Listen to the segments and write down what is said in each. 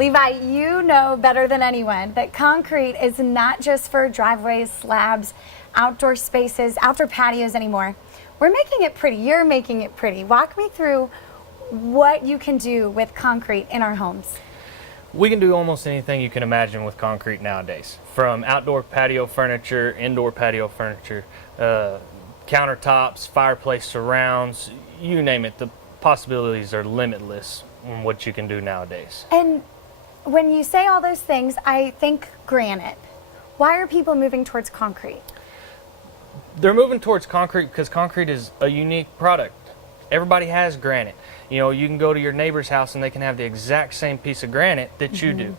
Levi, you know better than anyone that concrete is not just for driveways, slabs, outdoor spaces, outdoor patios anymore. We're making it pretty. You're making it pretty. Walk me through what you can do with concrete in our homes. We can do almost anything you can imagine with concrete nowadays, from outdoor patio furniture, indoor patio furniture, countertops, fireplace surrounds, you name it. The possibilities are limitless on what you can do nowadays. And when you say all those things, I think granite. Why are people moving towards concrete? They're moving towards concrete because concrete is a unique product. Everybody has granite. You know, you can go to your neighbor's house and they can have the exact same piece of granite that you do.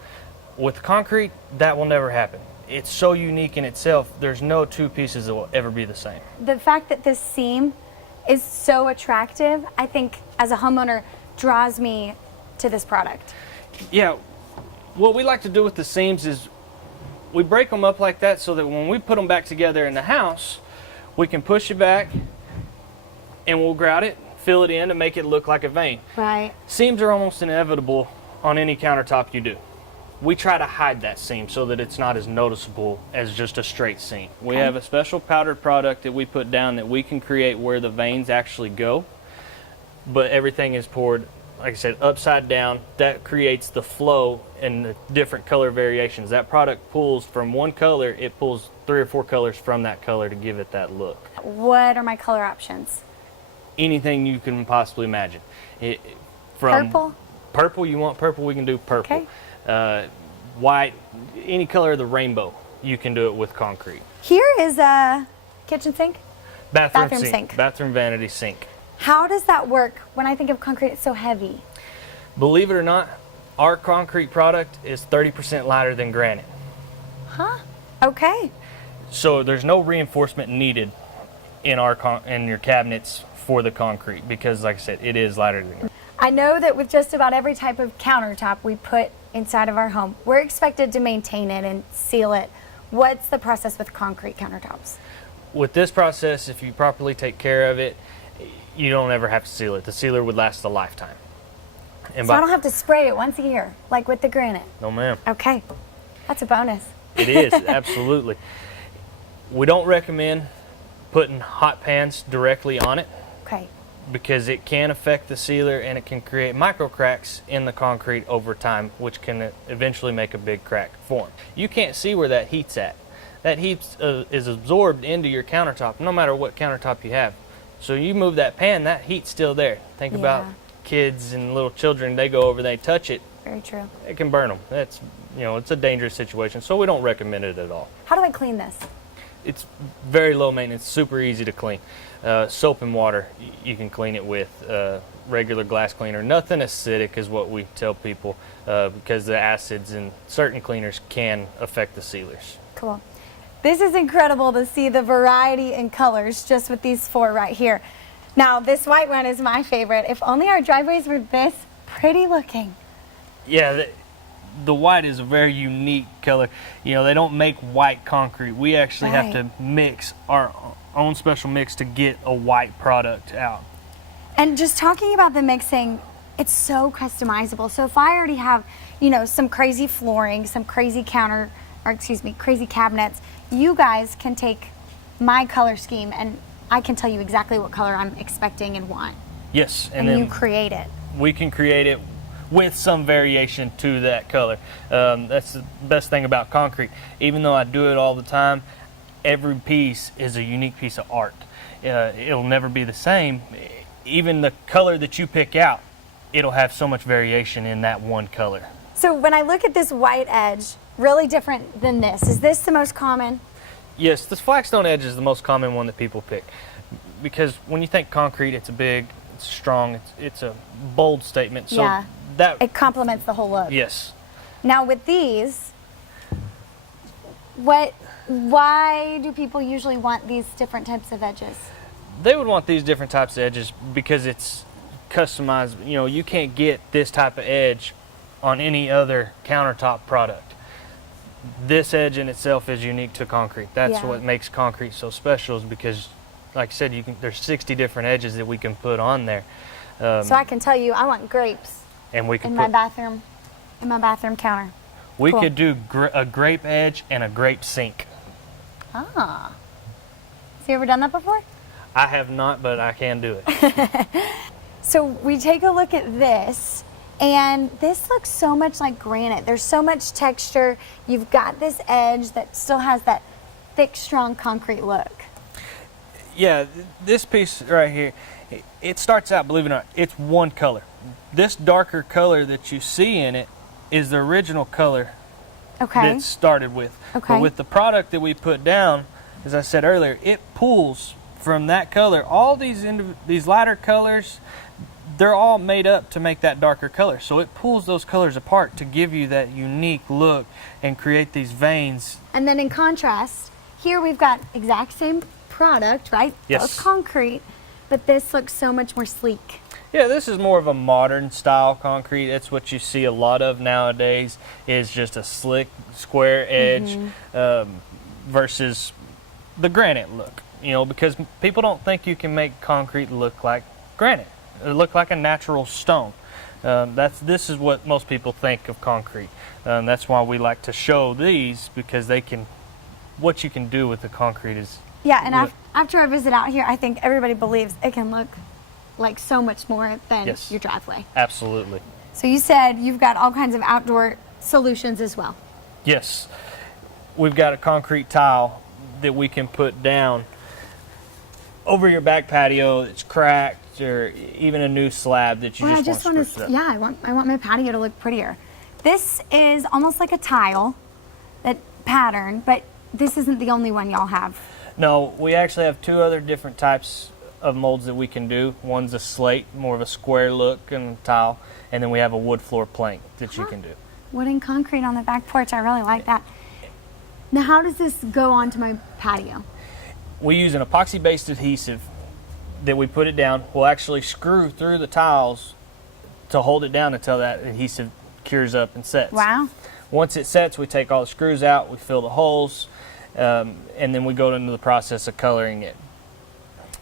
With concrete, that will never happen. It's so unique in itself, there's no two pieces that will ever be the same. The fact that this seam is so attractive, I think, as a homeowner, draws me to this product. Yeah, what we like to do with the seams is we break them up like that so that when we put them back together in the house, we can push it back and we'll grout it, fill it in to make it look like a vein. Right. Seams are almost inevitable on any countertop you do. We try to hide that seam so that it's not as noticeable as just a straight seam. We have a special powdered product that we put down that we can create where the veins actually go, but everything is poured, like I said, upside down. That creates the flow and the different color variations. That product pulls from one color, it pulls 3 or 4 colors from that color to give it that look. What are my color options? Anything you can possibly imagine. From Purple? Purple, you want purple, we can do purple. Okay. White, any color of the rainbow, you can do it with concrete. Here is a kitchen sink. Bathroom sink. Bathroom vanity sink. How does that work when I think of concrete? It's so heavy. Believe it or not, our concrete product is 30% lighter than granite. Huh? Okay. So there's no reinforcement needed in your cabinets for the concrete because, like I said, it is lighter than granite. I know that with just about every type of countertop we put inside of our home, we're expected to maintain it and seal it. What's the process with concrete countertops? With this process, if you properly take care of it, you don't ever have to seal it. The sealer would last a lifetime. And So I don't have to spray it once a year, like with the granite? No, ma'am. Okay. That's a bonus. It is, absolutely. We don't recommend putting hot pans directly on it. Okay. Because it can affect the sealer and it can create micro cracks in the concrete over time, which can eventually make a big crack form. You can't see where that heat's at. That heat is absorbed into your countertop, no matter what countertop you have. So you move that pan, that heat's still there. Think about kids and little children, they go over, they touch it. Very true. It can burn them. That's, it's a dangerous situation, so we don't recommend it at all. How do I clean this? It's very low maintenance, super easy to clean. Soap and water you can clean it with. Regular glass cleaner. Nothing acidic is what we tell people because the acids in certain cleaners can affect the sealers. Cool. This is incredible to see the variety in colors just with these 4 right here. Now this white one is my favorite. If only our driveways were this pretty looking. Yeah, the white is a very unique color. They don't make white concrete. We actually have to mix our own special mix to get a white product out. And just talking about the mixing, it's so customizable. So if I already have, some crazy flooring, some crazy crazy cabinets, you guys can take my color scheme and I can tell you exactly what color I'm expecting and want. Yes. And then you create it. We can create it with some variation to that color. That's the best thing about concrete. Even though I do it all the time, every piece is a unique piece of art. It'll never be the same. Even the color that you pick out, it'll have so much variation in that one color. So when I look at this white edge, really different than this. Is this the most common? Yes, this flagstone edge is the most common one that people pick. Because when you think concrete, it's big, it's strong, it's a bold statement. So it complements the whole look. Yes. Now with these, why do people usually want these different types of edges? They would want these different types of edges because it's customized. You can't get this type of edge on any other countertop product. This edge in itself is unique to concrete. That's what makes concrete so special, is because, like I said, there's 60 different edges that we can put on there. So I can tell you, I want grapes and we can in my bathroom. in my bathroom counter. We Cool. could do a grape edge and a grape sink. Ah. Have you ever done that before? I have not, but I can do it. So we take a look at this, and this looks so much like granite. There's so much texture. You've got this edge that still has that thick, strong concrete look. Yeah, this piece right here, it starts out, believe it or not, it's one color. This darker color that you see in it is the original color Okay. that it started with. Okay. But with the product that we put down, as I said earlier, it pulls from that color. All these lighter colors, they're all made up to make that darker color. So it pulls those colors apart to give you that unique look and create these veins. And then in contrast, here we've got exact same product, right? Yes. Both concrete, but this looks so much more sleek. Yeah, this is more of a modern style concrete. That's what you see a lot of nowadays, is just a slick square edge versus the granite look. You know, because people don't think you can make concrete look like granite, look like a natural stone. This is what most people think of concrete. That's why we like to show these, because what you can do with the concrete is. Yeah, and after I visit out here, I think everybody believes it can look like so much more than Yes. your driveway. Absolutely. So you said you've got all kinds of outdoor solutions as well. Yes, we've got a concrete tile that we can put down over your back patio that's cracked, or even a new slab that you Well, I just just want want to spruce to, up. yeah, I want my patio to look prettier. This is almost like a tile, that pattern, but this isn't the only one y'all have. No, we actually have two other different types of molds that we can do. One's a slate, more of a square look and tile, and then we have a wood floor plank that you can do. Wood and concrete on the back porch, I really like that. Now, how does this go onto my patio? We use an epoxy-based adhesive that we put it down. We'll actually screw through the tiles to hold it down until that adhesive cures up and sets. Wow. Once it sets, we take all the screws out, we fill the holes, and then we go into the process of coloring it.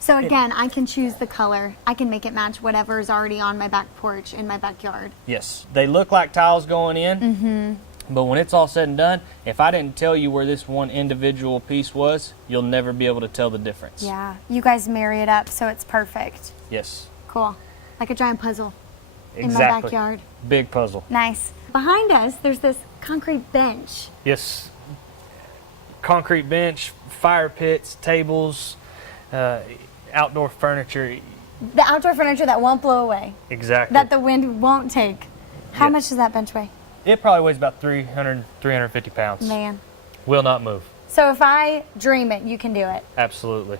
So again, I can choose the color. I can make it match whatever is already on my back porch in my backyard. Yes, they look like tiles going in, but when it's all said and done, if I didn't tell you where this one individual piece was, you'll never be able to tell the difference. Yeah, you guys marry it up so it's perfect. Yes, Cool. Like a giant puzzle in my exactly. backyard. Big puzzle. Nice. Behind us, there's this concrete bench. Yes, concrete bench, fire pits, tables, outdoor furniture. The outdoor furniture that won't blow away, Exactly. that the wind won't take. How Yeah. much does that bench weigh? It probably weighs about 350 pounds. Man. Will not move. So if I dream it, you can do it. Absolutely.